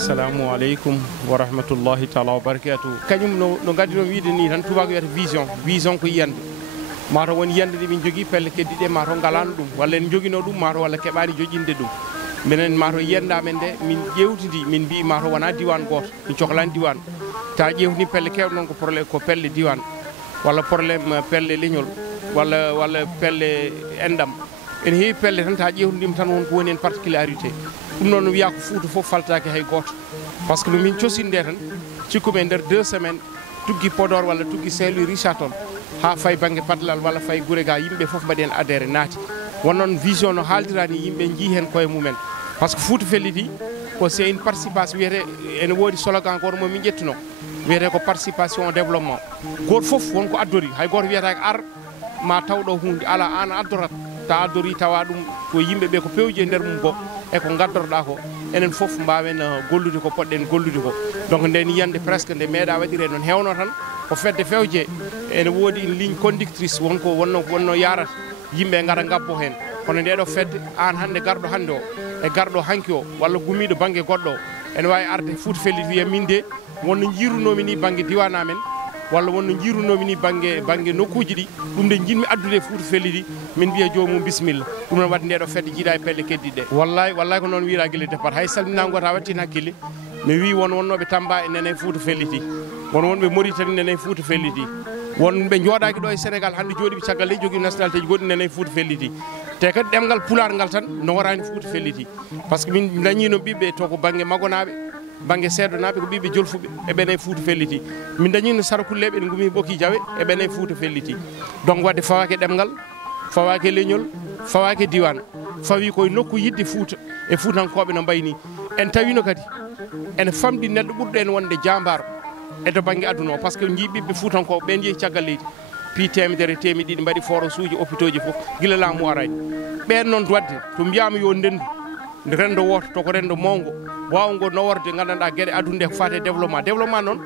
Assalamu alaikum wa rahmatullahi ta'ala wa barakatuh. Kanyum no gadino wiide ni tan tubaako wiyata vision ko yiyande mato woni yiyande de min jogi pelle keddide mato galano dum walla en jogino dum mato walla kebani jojinde dum minen mato yiyanda men de min jewtidi min bi mato wana diwan goto min cohlani diwan ta jewni pelle kew non ko problème ko pelle diwan walla problème pelle leñol walla pelle endam en heewi pelle tan ta ƴewtudim tan won ko woni en particularité ɗum noon wiya ko Fouta fof faltaki hay goto par ce que no min cosinde tan cikkuɓe nder 2 semaines tuggi Podor walla tuggi Saint-Louis Richard Toll ha fay banggue Padlal walla fay Gouréga yimɓe fof mbaɗi hen adhéré naati won noon vision no haaldirani yimɓe jii hen koye mumen par ce que Fouta felliti ko c'est une participation wiyete ene woodi slogan goto mo min ƴettuno wiyete ko participation au développement goto fof wonko addori hay goto wiyata ko ar ma tawɗo hunde ala an addorat ta addori tawa ɗum ko yimɓeɓe ko pewji e nder mum bo e ko gaddorɗa ko enen fof mbawen gollude ko poɗɗen gollude ko donc nden yiyande presque nde meeɗa waɗire noon hewno tan ko fedde fewje ene woodi une ligne conductrice wonno yarata yimɓe gara gabbo hen kono ndeɗo fedde an hande garɗo hande o e garɗo hanki o walla gumiɗo banggue goɗɗo o ene wawi arde Fouta Felliti wiya min de wonno jirunomi ni banggue diwan amen walla wonno jirunomi ni banggue nokkuji ɗi ɗum nde jinmi addude Fouta Felliti min mbiya jomum bisimilla ɗum noon wadde ndeɗo fedde jiiɗa e pelle keddiɗe wallahi ko noon wiira guila départ hay salminago gota wattin hakkille mi wi wonnoɓe Tamba e nene Fouta Felliti won wonɓe Mauritanie nene Fouta Felliti wonɓe jooɗaki ɗo e Sénégal hande jooɗiɓe caggal ley jogui nationalité ji goɗɗi nene Fouta Felliti te kadi ɗemgal pular ngal tan no warani Fouta Felliti par ce que min dañino ɓiɓɓe to ko banggue magonaɓe banggue seedonaɓe ko ɓiɓɓe jolfuɓe e ɓene Fouta Felliti min dañino Sarakulleɓe ene gumi Boki Diawe e ɓene Fouta Felliti donc wadde fawake ɗemgal fawake leñol fawake diwan fawi koye nokku yidde Fouta e Foutankoɓe no mbayni en tawino kadi ene famɗi neɗɗo ɓurɗo en wonde jambaro e to banggue aduna o par ce que jiɓiɓe Foutankoɓe ɓen jeeyi caggal leydi pi temedere temi ɗiɗi mbaɗi forage uji hôpitaux ji fof guila laamu arani ɓen noon wadde to mbiyama yo ndendu rendo woto to ko rendo mawgo wawgo naworde gandanɗa gueɗe aduna nde ko fate développement noon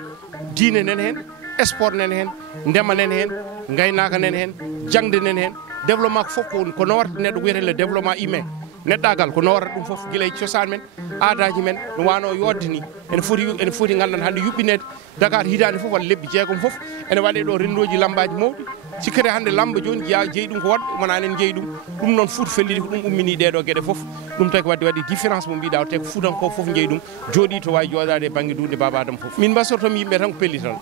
diine nen hen sport nen hen ndema nen hen gaynaka nen hen jangde nen hen développement ko fof ko nawarta neɗɗo wiyete le développement humain neɗɗagal ko nawarta ɗum fof guila e cosaan men aadaji men no wano yodde ni ene foti gandanta hande yuɓɓinede Dakar hitande fof walla lebbi jeegom fof ene waɗe ɗo rendoji lambaji mawɗi cikkete hande lamba joni jeeyi ɗum ko waɗɓe wona enen jeeyi ɗum noon Fouta Felliti ko ɗum ummini ɗeɗo gueɗe fof ɗum tawi ko waɗi différence mo mbiɗa o te ko Foutanko fof jeeyi ɗum jooɗi to wawi joɗade e banggue dunde Baba Adama fof min basortomi yimɓe tan ko pellital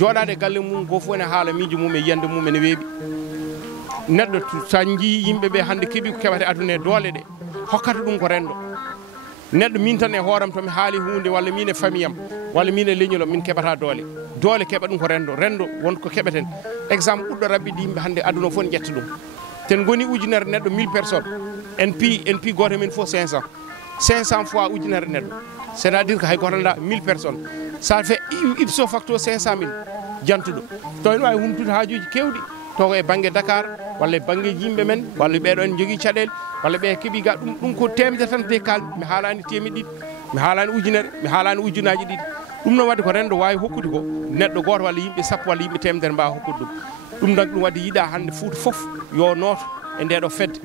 joɗade e galle mum go fof ene haala miijo mum e yiyande mum ene weeɓi neɗɗo sa jii yimɓeɓe hande keeɓi ko keɓate aduna e doole ɗe hokkata ɗum ko rendo neɗɗo min tan e hooram tomi haali hunde walla min e famille am walla min e leñolom min keɓata doole keɓa ɗum ko rendo wonko keɓeten exemple ɓuɗɗo rabɓiɗi yimɓe hande aduna fof ne ƴetta ɗum ten goni ujunere neɗɗo 1000 personnes en pi goto men fof 500 fois ujunere neɗɗo c' est à dire que hay goto anda 1000 personnes ça fait ipso facto 500 000 jantuɗo to ene wawi humtude haajuji kewɗi to ko e banggue Dakar walla e banggue yimɓe men walla ɓeɗo en jogui caɗele walla ɓe keeɓi ga ɗum ko temedere tan de kalmi mi haalani temedde ɗiɗi mi haalani ujunere mi haalani ujunaji ɗiɗi ɗum noon wadde ko rendo wawi hokkude ko neɗɗo goto walla yimɓe sappo walla yimɓe temedere mbawa hokkude ɗum ɗum wadde yiiɗa hande Fouta foof yo nooto e ndeɗo fedde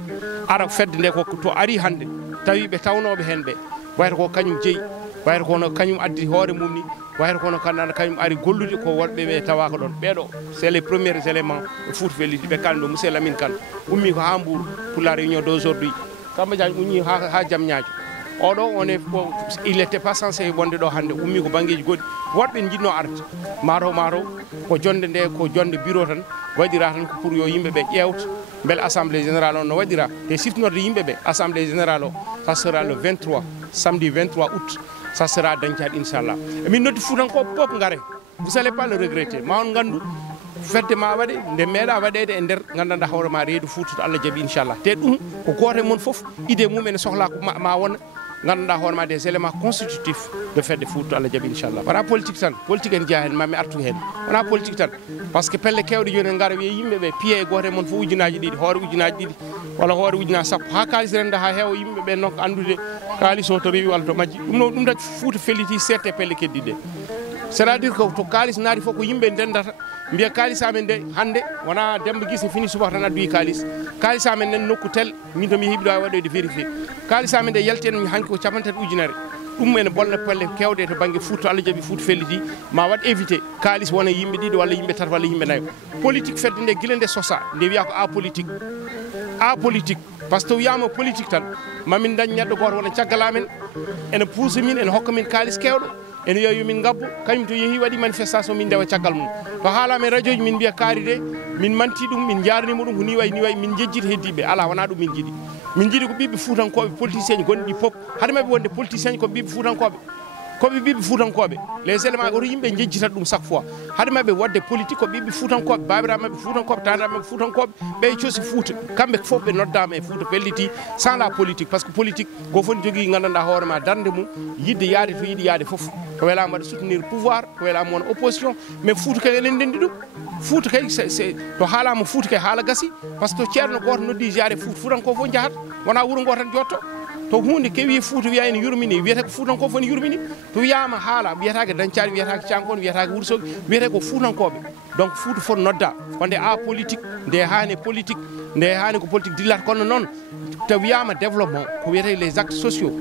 ara fedde nde ko to ari hande tawi ɓe tawnoɓe hen ɓe wayata ko kañum jeeyi wayata kono kañum addi hoore mum ni wayata kono kandana kañum ari gollude ko worɓe ɓe tawa ko ɗon ɓeɗo c'est les premiers éléments Fouta Felliti ɓe kalmi ɗo monsieur Lamine Kane ummi ko ha Mbour pour la réunion d'aujourd'hui Samba Diagne ummi ha Jam Ñaajo oɗo il était pas censé wonde ɗo hande ummi ko banggueji goɗɗi woɗɓe jinno arde mato ko jonde nde ko jonde bureau tan waɗira tan ko pour yo yimɓeɓe ƴewta beele assemblée générale o no waɗira te siftinorde yimɓeɓe assemblée générale o ça sera le 23 samedi 23 août ça sera dañcaɗo inchallah min noddi Foutankoɓe pop gaare vous allez pas le regretter ma on gandu fedde ma waɗe nde meeɗa waɗede e nder gandanɗa hoore ma reedu Fouta to Allah jaaɓi inchallah te ɗum ko goto mon foof idée mum ene sohla ko ma wona gandanɗa hoore ma des éléments constitutifs de fedde Fouta to Allah jaaɓi inchallah wona politique tan politique en jeeya hen mami artu hen wona politique tan par ce que pelle kewɗe joni en gara wiye yimɓeɓe piye e goto mon fof ujunaji ɗiɗi hoore ujunaji ɗiɗi walla hoore ujunaji sappo ha kalis renda ha heewa yimɓeɓe nokka andude kalis o to rewi walla to majji ɗum tagi Fouta Felliti sette pelle keddiɗe c' est à dire que to kalis naati fof ko yimɓe ndendata mbiya kalis amen nde hande wona Demba Guissé fini subaka tan adduyi kalis amen nen nokku tel min tomi heeɓi ɗo waɗoyde vérifié kalis amen nde yalti en hanki ko 50 ujunere ɗum ene bonna pelle kewɗe to banggue Fouta Allah jaaɓi Fouta felliti ma wat évité kalis wona yimɓe ɗiɗo walla yimɓe tati walla yimɓe nayo politique fedde nde guila nde sosa nde wiya ko apolitique par ce que to wiyama politique tan mamin dañ neɗɗo goto wona caggal amen ene pousse min ene hokka min kalis kewɗo ene wiya yomin gabbu kañum to yeehi waɗi manifestation min ndewa caggal mum to haalama e radio ji min mbiya kaari de min manti ɗum min jarnima ɗum ko ni way min jejjita heddiɓe ala wona ɗum min jiiɗi ko ɓiɓɓe fuutankoɓe politicien ji gonɗi ɗi pop haade mabɓe wonde politicien ji koɓe ɓiɓɓe fuutankoɓe les éléments oto yimɓe jejjitat ɗum chaque fois haade mabɓe wadde politique ko ɓiɓɓe fuutankoɓe babiraɓe mabɓe fuutankoɓe tandiraɓe mabɓe fuutankoɓe ɓe coosi Fouta kamɓe fof ɓe noddama e Fouta pelliti sans la politique par ce que politique go foti jogui gandanɗa hoorema darde mum yidde yaade to yiiɗi yaade foof ko welama waɗa soutenir pouvoir ko welama wona opposition mais Fouta kay enen ndendi ɗum Fouta kay to haalama Fouta kay haala gasi par ce que to ceerno goto noddi jaare Foutanko fof jahat wona wuuro ngo tan jotto to hunde kewi Fouta wiya ene yurmini wiyete ko Foutanko fof ne yurmini to wiyama haala wiyatake dañcari wiyatake cankon wiyatake Wourossogui wiyete ko Foutankoɓe donc Fouta fof nodda wonde politique nde hani ko politique dillata kono noon to wiyama développement ko wiyete les actes sociaux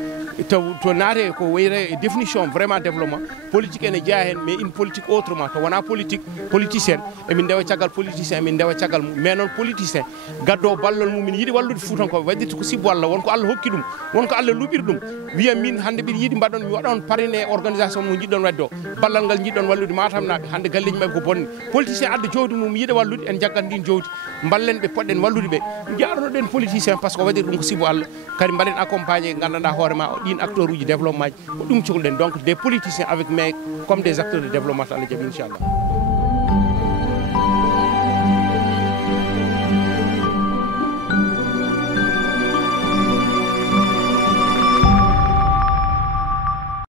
to naate ko wiyete définition vraiment développement politique ene jeeya hen mais une politique autrement to wona politique politicien emin ndewa caggal politicien emin ndewa caggal mum mais noon politicien gaddo ballal mum min yiiɗi wallude Foutankoɓe waɗirta ko sibbo Allah wonko Allah hokki ɗum wonko Allah luɓiri ɗum wiya min hande mbiɗa yiiɗi mbaɗon mi waɗon parrainé organisation mo jiɗɗon wadde o ballal ngal jiɗɗon wallude Matam naɓe hande galleji mabɓe ko bonni politicien adda jowdi mum yiiɗa wallude en jaggat ndin jowdi ballen ɓe poɗɗen wallude ɓe jaronoɗen politicien par ce que o waɗiri ɗum ko sibbo Allah kadi mbaɗen accompagné gandanɗa hoorema ɗin acteur uji développement ji ko ɗum cohluɗen donc des politiciens avec mais comme des acteurs de développement to Allah jaaɓi inchallah